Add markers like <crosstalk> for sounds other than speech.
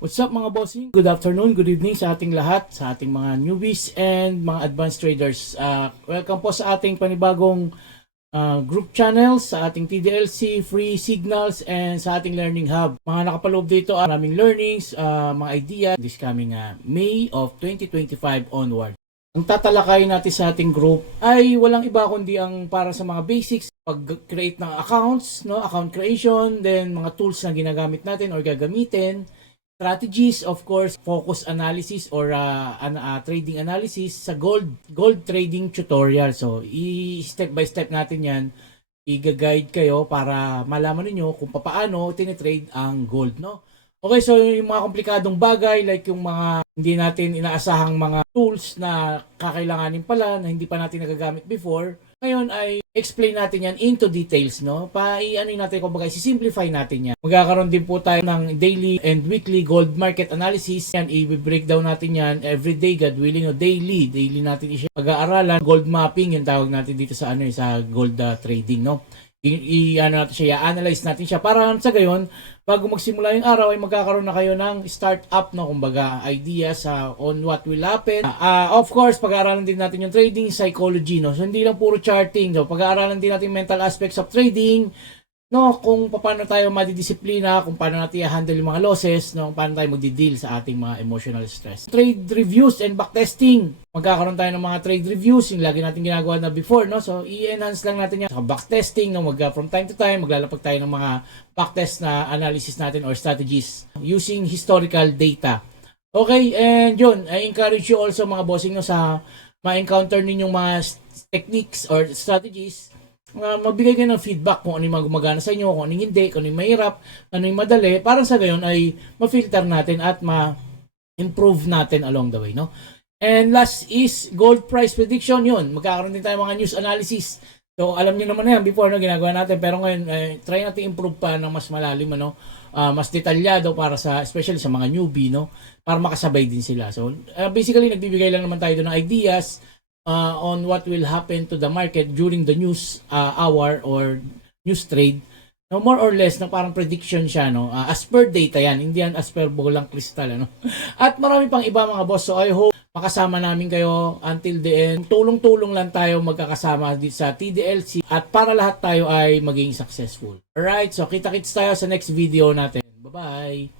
What's up mga bossing? Good afternoon, good evening sa ating lahat, sa ating mga newbies and mga advanced traders. Uh, welcome po sa ating panibagong uh, group channels, sa ating TDLC, free signals, and sa ating learning hub. Mga nakapaloob dito ang maraming learnings, uh, mga idea this coming uh, May of 2025 onward. Ang tatalakayin natin sa ating group ay walang iba kundi ang para sa mga basics, pag-create ng accounts, no, account creation, then mga tools na ginagamit natin or gagamitin, strategies of course focus analysis or uh, an, uh, trading analysis sa gold gold trading tutorial. So i step by step natin yan. I-guide kayo para malaman niyo kung paano tinitrade ang gold no? Okay so yung mga komplikadong bagay like yung mga hindi natin inaasahang mga tools na kakailanganin pala na hindi pa natin nagagamit before ngayon ay explain natin yan into details, no? Pa i-ano natin kumbaga, simplify natin yan. Magkakaroon din po tayo ng daily and weekly gold market analysis. Yan, i-breakdown natin yan every day, God willing, o daily. Daily natin i pag-aaralan. Gold mapping, yung tawag natin dito sa ano, eh, sa gold uh, trading, no? I, i ano natin siya, i-analyze natin siya para sa gayon, bago magsimula yung araw ay magkakaroon na kayo ng start-up no kumbaga idea sa on what will happen. Uh, of course, pag-aaralan din natin yung trading psychology no. So hindi lang puro charting, so pag-aaralan din natin mental aspects of trading, no, kung paano tayo madidisiplina, kung paano natin i-handle yung mga losses, no, paano tayo magdi-deal sa ating mga emotional stress. Trade reviews and backtesting. Magkakaroon tayo ng mga trade reviews, yung lagi natin ginagawa na before, no? So, i-enhance lang natin yan. Sa backtesting, no, mag, from time to time, maglalapag tayo ng mga backtest na analysis natin or strategies using historical data. Okay, and yun, I encourage you also mga bossing no, sa ma-encounter ninyong mga techniques or strategies uh, magbigay kayo ng feedback kung ano yung gumagana sa inyo, kung ano yung hindi, kung ano yung mahirap, ano yung madali, para sa gayon ay ma-filter natin at ma-improve natin along the way, no? And last is gold price prediction yun. Magkakaroon din tayo mga news analysis. So, alam niyo naman na yan before no, ginagawa natin. Pero ngayon, eh, try natin improve pa ng mas malalim, ano, uh, mas detalyado para sa, especially sa mga newbie, no? Para makasabay din sila. So, uh, basically, nagbibigay lang naman tayo ng ideas, uh, on what will happen to the market during the news uh, hour or news trade. No, more or less, na parang prediction siya, no? Uh, as per data yan, hindi yan as per bolang kristal, ano? <laughs> At marami pang iba mga boss. So, I hope makasama namin kayo until the end. Tulong-tulong lang tayo magkakasama dito sa TDLC at para lahat tayo ay maging successful. Alright, so kita-kits tayo sa next video natin. Bye-bye!